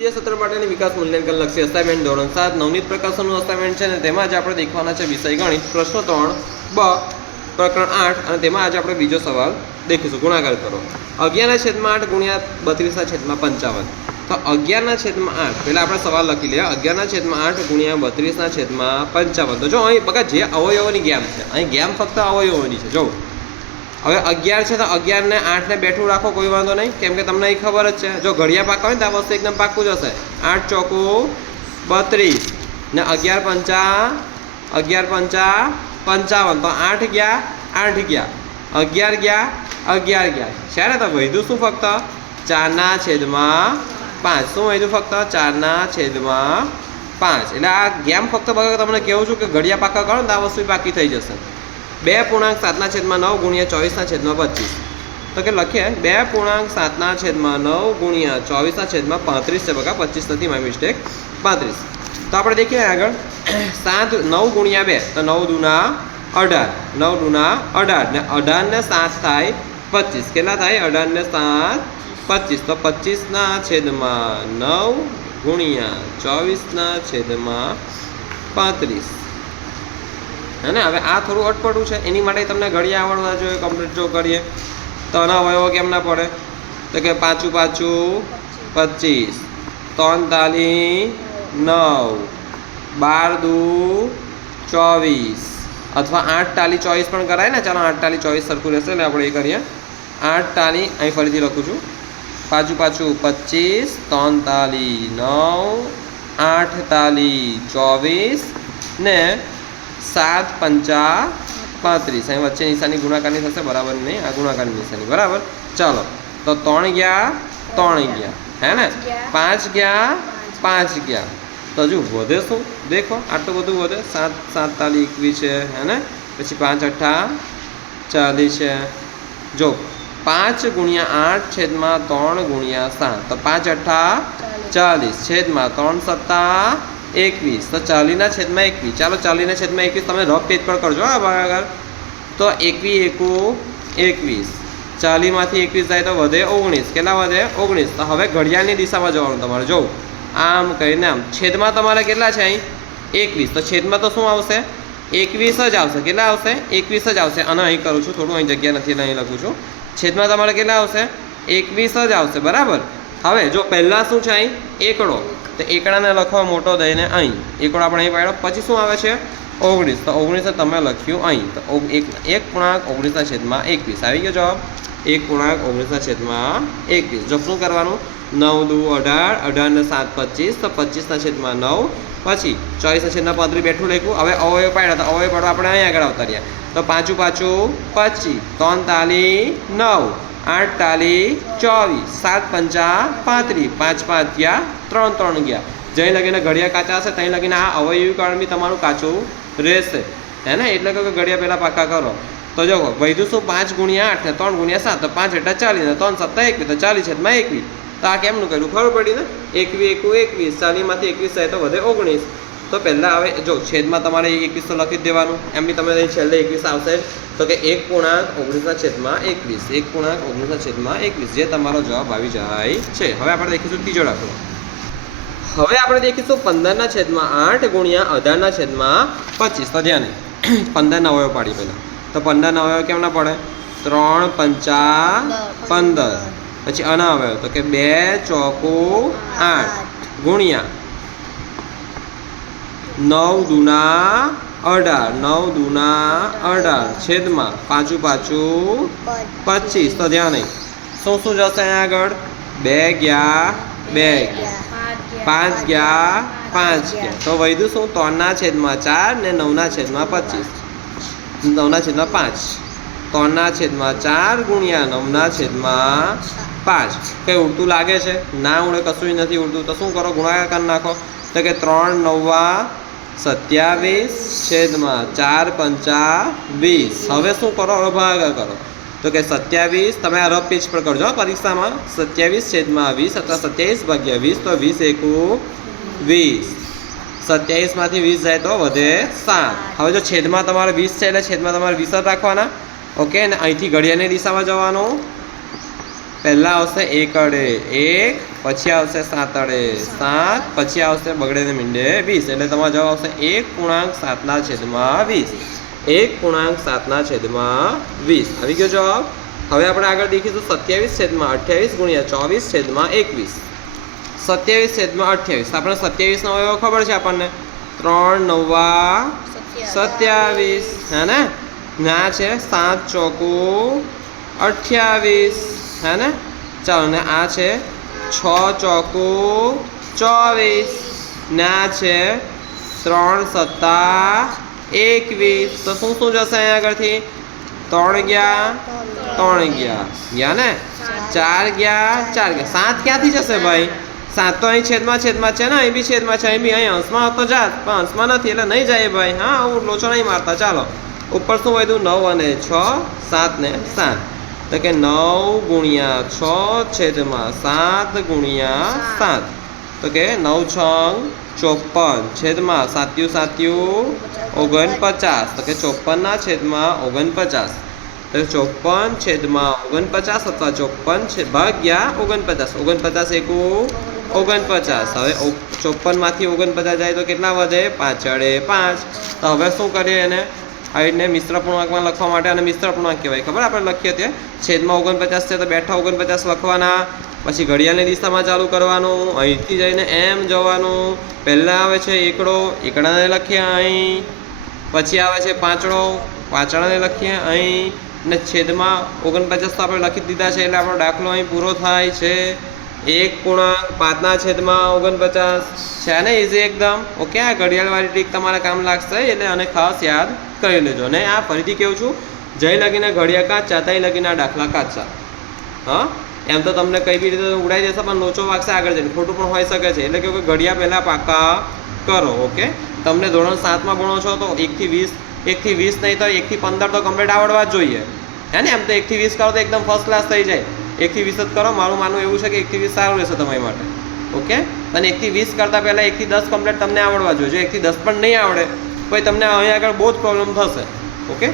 દ્વિતીય સત્ર માટેની વિકાસ મૂલ્યાંકન લક્ષી અસાઇનમેન્ટ ધોરણ સાત નવનીત પ્રકાશનનું અસાઇનમેન્ટ છે અને તેમાં આજે આપણે દેખવાના છે વિષય ગણિત, પ્રશ્ન ત્રણ, બ, પ્રકરણ આઠ અને તેમાં આજે આપણે બીજો સવાલ દેખીશું. ગુણાકાર કરો. અગિયારના છેદમાં આઠ ગુણ્યા બત્રીસના છેદમાં પંચાવન. તો અગિયારના છેદમાં આઠ, પહેલાં આપણે સવાલ લખી લઈએ. અગિયારના છેદમાં આઠ ગુણ્યા બત્રીસના છેદમાં પંચાવન. તો જો અહીં, બકા, જે અવયવોની ગેમ છે, અહીં ગેમ ફક્ત અવયવોની છે. જો હવે અગિયાર છે તો અગિયારને આઠને બેઠું રાખો, કોઈ વાંધો નહીં. કેમ કે તમને એ ખબર જ છે. જો ઘડિયા પાક હોય ને તો આ વસ્તુ એકદમ પાકું જ હશે. આઠ ચોકું, બત્રીસ. ને અગિયાર પંચા અગિયાર પંચા, પંચાવન. તો આઠ ગયા આઠ ગયા. અગિયાર ગયા અગિયાર ગયા. છે ને તો વૈધું શું ફક્ત? ચારના છેદમાં પાંચ. શું વૈધું ફક્ત? ચારના છેદમાં પાંચ. એટલે આ ગેમ ફક્ત તમને કહું છું કે ઘડિયા પાકા કરો ને તો આ વસ્તુ પાકી થઈ જશે. બે પૂર્ણાંક સાતના છેદમાં નવ ગુણ્યા ચોવીસના છેદમાં પચીસ. તો કે લખીએ, બે પૂર્ણાંક સાતના છેદમાં નવ ગુણ્યા ચોવીસના છેદમાં પાંત્રીસ છે બગા પચીસ નથી, મારી મિસ્ટેક પાંત્રીસ. તો આપણે દેખીએ આગળ. સાત નવ ગુણ્યા બે, તો નવ દુના અઢાર. નવ દુના અઢાર. ને અઢારને સાત થાય પચીસ. કેટલા થાય? અઢારને સાત પચીસ. તો પચીસના છેદમાં નવ ગુણ્યા ચોવીસના છેદમાં પાંત્રીસ. હે ને? હવે આ થોડું અટપટું છે. એની માટે તમને ઘડિયા આવડવા જોઈએ કમ્પ્લીટ જો કરીએ. તો અવયવો કેમ ના પડે? તો કે પાછું પાછું પચીસ. ત્રણ તાલી નવ. બાર દુ ચોવીસ. અથવા આઠ તાલી ચોવીસ પણ કરાય ને? ચાલો આઠ તાલી ચોવીસ સરખું રહેશે એટલે આપણે એ કરીએ. આઠ તાલી અહીં ફરીથી લખું છું. પાછું પાછું પચીસ, ત્રણ તાલી નવ, આઠ તાલી ચોવીસ ને સાત પંચા પાંત્રીસ અહીં વચ્ચે નિશાની ગુણાકારની થશે બરાબર નહીં આ ગુણાકારની નિશાની બરાબર ચાલો તો ત્રણ ગયા ત્રણ ગયા હે ને પાંચ ગયા પાંચ ગયા તો હજુ વધે શું દેખો આટલું બધું વધે સાત સાત તાલી એકવીસ છે હે ને પછી પાંચ અઠ્ઠા ચાલીસ છે જો પાંચ ગુણ્યા આઠ છેદમાં ત્રણ ગુણ્યા સાત તો પાંચ અઠ્ઠા ચાલીસ છેદમાં ત્રણ સત્તા એકવીસ. તો ચાલીના છેદમાં એકવીસ. ચાલો ચાલીના છેદમાં એકવીસ તમે રફ પેજ પર કરજો આ ભાગાકાર તો એકવી એકુ એકવીસ. ચાલીમાંથી એકવીસ જાય તો વધે ઓગણીસ. કેટલા વધે? ઓગણીસ. તો હવે ઘડિયાળની દિશામાં જવાનું તમારે. જો, આમ કરીને આમ. છેદમાં તમારે કેટલા છે અહીં? એકવીસ. તો છેદમાં તો શું આવશે? એકવીસ જ આવશે. કેટલા આવશે? એકવીસ જ આવશે. અને અહીં કરું છું, થોડું અહીં જગ્યા નથી, અહીં લખું છું. છેદમાં તમારે કેટલા આવશે? એકવીસ જ આવશે. બરાબર? હવે જો પહેલાં શું છે અહીં? એકડો. તો એકડાને લખવા મોટો દઈને અહીં. એકડો આપણે અહીં પાડ્યો. પછી શું આવે છે? ઓગણીસ. તો ઓગણીસે તમે લખ્યું અહીં. તો એક એક પૂર્ણાંક ઓગણીસના છેદમાં એકવીસ. આવી ગયો જવાબ? એક પૂર્ણાંક ઓગણીસના છેદમાં એકવીસ. જો શું કરવાનું? નવ, દુ, અઢાર અઢાર ને સાત, પચીસ. તો પચીસના છેદમાં નવ. પછી ચોવીસના છેદના પાંત્રીસ બેઠું લખ્યું. હવે અવયવ પાડ્યા તો અવયવ પાડવા આપણે અહીં આગળ આવતા રહ્યા તો પાછું પાછું પચીસ. ત્રણ, તાલી, નવ. આઠ તાલી ચોવીસ, સાત પંચા, પાંત્રીસ, પાંચ પાંચ ગયા, ત્રણ ત્રણ ગયા. જઈ લગીને ઘડિયા કાચા હશે, ત્યાં લગીને આ અવયવીકરણ બી તમારું કાચું રહેશે. હે ને? એટલે કે ઘડિયા પહેલાં પાકા કરો. તો જો વૈધુ શું? પાંચ ગુણ્યા આઠ ને ત્રણ ગુણ્યા સાત, તો પાંચ એટલે ચાલીસ, ને ત્રણ સત્તા એકવીસ, તો ચાલીસ છેદમાં એકવીસ. તો આ કેમનું કર્યું? ખબર પડી ને? એકવી એકુ એકવીસ, ચાલીસમાંથી એકવીસ થાય તો વધે ઓગણીસ. તો પહેલાં હવે જો છેદમાં તમારે એકવીસ લખી દેવાનું. એમ બી તમે છેલ્લે એકવીસ આવશે. તો કે એક પૂર્ણાંક ઓગણીસના છેદમાં એકવીસ. એક પૂર્ણાંક ઓગણીસના છેદમાં એકવીસ. જે તમારો જવાબ આવી જાય છે. હવે આપણે દેખીશું ત્રીજો દાખલો. હવે આપણે દેખીશું પંદરના છેદમાં આઠ ગુણ્યા અઢારના છેદમાં પચીસ. તો ધ્યાન, પંદર અવયવ પાડી પહેલાં. તો પંદર અવયવ કેમ ના પડે? ત્રણ પંચા પંદર. પછી આના અવયવ તો કે બે ચોકો આઠ. ગુણ્યા નવ દુના અઢાર. નવ દુના અઢાર. છેદમાં પાછું પાછું પચીસ. તો ધ્યાન નહીં શું શું જશે અહીંયા આગળ? બે ગયા બે. ગયા પાંચ ગયા પાંચ ગયા. તો વૈધું શું? ત્રણના છેદમાં ચાર ને નવના છેદમાં પચીસ. નવના છેદમાં પાંચ. ત્રણના છેદમાં ચાર ગુણ્યા નવના છેદમાં પાંચ. કંઈ ઉડતું લાગે છે? ના, ઉડે કશું નથી ઉડતું. તો શું કરો? ગુણાકાર કરી નાખો. તો કે ત્રણ નવ્વા સત્યાવીસ છેદમાં ચાર પંચા વીસ. હવે શું કરો? ભાગાકાર કરો. તો કે સત્યાવીસ, તમે આ રફ પેજ પર કરજો પરીક્ષામાં. સત્યાવીસ છેદમાં વીસ અથવા સત્યાવીસ ભાગ્યા વીસ, તો વીસ એકુ વીસ. સત્યાવીસમાંથી વીસ જાય તો વધે સાત. હવે જો છેદમાં તમારે વીસ છે એટલે છેદમાં તમારે વીસ જ રાખવાના. ઓકે? અને અહીંથી ઘડિયાળની દિશામાં જવાનું. પહેલાં આવશે એક અડે એક, પછી આવશે સાત અડે સાત, પછી આવશે બગડે ને મીંડે વીસ. એટલે તમારો જવાબ આવશે એક પૂર્ણાંક સાતના છેદમાં વીસ. એક પૂર્ણાંક સાતના છેદમાં વીસ. આવી ગયો જવાબ? હવે આપણે આગળ દેખીશું સત્યાવીસ છેદમાં અઠ્યાવીસ ગુણ્યા ચોવીસ છેદમાં એકવીસ. સત્યાવીસ છેદમાં અઠ્યાવીસ. આપણે સત્યાવીસનો એવો ખબર છે આપણને? ત્રણ નવા સત્યાવીસ. હે ને? ના છે. સાત ચોકુ અઠ્યાવીસ. હે ને ચાલો ને આ છે છ ચોકુ ચોવીસ ના છે ત્રણ સત્તા એકવીસ તો શું શું જશે અહીંયા આગળથી ત્રણ ગયા ત્રણ ગયા ગયા ને ચાર ગયા ચાર ગયા સાત ક્યાંથી જશે ભાઈ સાત તો અહીં છેદમાં છેદમાં છે ને અહીં બી છેદમાં છે અહીં બી અહીં અંશમાં હતો જાત પણ અંશમાં નથી એટલે નહીં જાય ભાઈ. હા હું લોચો નહીં મારતા. ચાલો. ઉપર શું વધ્યું? નવ અને છ, સાત ને સાત. તો કે નવ ગુણ્યા છ છેદમાં સાત ગુણ્યા સાત. તો કે નવ છ ચોપન. છેદમાં સાત્યું સાત્યું ઓગણપચાસ. તો કે ચોપનના છેદમાં ઓગણપચાસ. તો ચોપન છેદમાં ઓગણપચાસ અથવા ચોપન છે ભાગ્યા ઓગણપચાસ. ઓગણપચાસ એકુ ઓગણપચાસ. હવે ચોપનમાંથી ઓગણપચાસ જાય તો કેટલા વધે? પાછળે પાંચ. તો હવે શું કરીએ એને? આવી રીતને મિશ્ર પૂર્ણાંકમાં લખવા માટે અને મિશ્ર પૂર્ણાંક કહેવાય. ખબર આપણે લખીએ તે? છેદમાં ઓગણપચાસ છે તો બેઠા ઓગણપચાસ લખવાના. પછી ઘડિયાળની દિશામાં ચાલુ કરવાનું. અહીંથી જઈને એમ જવાનું. પહેલાં આવે છે એકડો. એકડાને લખીએ અહીં. પછી આવે છે પાંચડો. પાંચડાને લખીએ અહીં. ને છેદમાં ઓગણપચાસ તો આપણે લખી દીધા છે એટલે આપણો દાખલો અહીં પૂરો થાય છે. એક પૂર્ણાંક પાંચના છેદમાં ઓગણપચાસ. છે ને ઇઝી એકદમ? ઓકે આ ઘડિયાળવાળી ટ્રીક તમારે કામ લાગશે એટલે આને ખાસ યાદ કરી લેજો ને આ ફરીથી કહું છું? જય લગીને ઘડિયા કાચ, ચાતાઈ લગીને આ દાખલા કાચા હા? એમ તો તમને કઈ બી રીતે ઉડાઈ દેશે, પણ લોચો વાગશે આગળ જઈને. ખોટું પણ હોઈ શકે છે. એટલે કે ઘડિયા પહેલાં પાકા કરો, ઓકે? તમને ધોરણ સાતમાં ભણો છો તો એકથી વીસ એકથી વીસ નહીં તો એકથી પંદર તો કમ્પ્લીટ આવડવા જ જોઈએ. હે ને? એમ તો એકથી વીસ કરો તો એકદમ ફર્સ્ટ ક્લાસ થઈ જાય. એકથી વીસ જ કરો. મારું માનવું એવું છે કે એકથી વીસ સારું રહેશે તમારી માટે. ઓકે? અને એકથી વીસ કરતાં પહેલાં એકથી દસ કમ્પ્લીટ તમને આવડવા જોઈએ. જો એકથી દસ પણ નહીં આવડે પછી તમને અહીંયા આગળ બહુ જ પ્રોબ્લેમ થશે. ઓકે